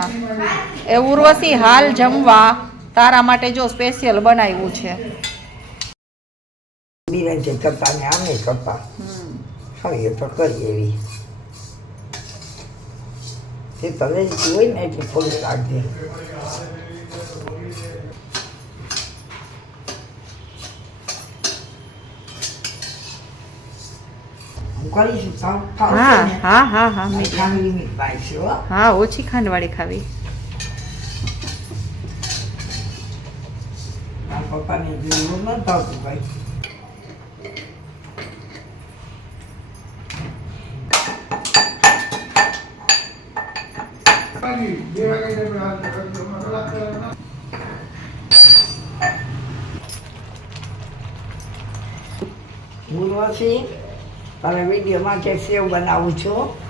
હા એ ઉર્વશી હાલ જમવા તારા માટે જો સ્પેશિયલ બનાવ્યું છે. બીરાજે કરતા ને આમે કરતા. હવે તો કરી એવી. તે તમે હોય ને એટલે થોડું રાખજે. કરીશું હા હા હા હા. મીઠી. હા. ઓછી ખાંડવાળી ખાવી. પપ્પાને જેવું ન થતું ભાઈ ગુરુવાસી તારે વીડિયો માટે સેવ બનાવું છું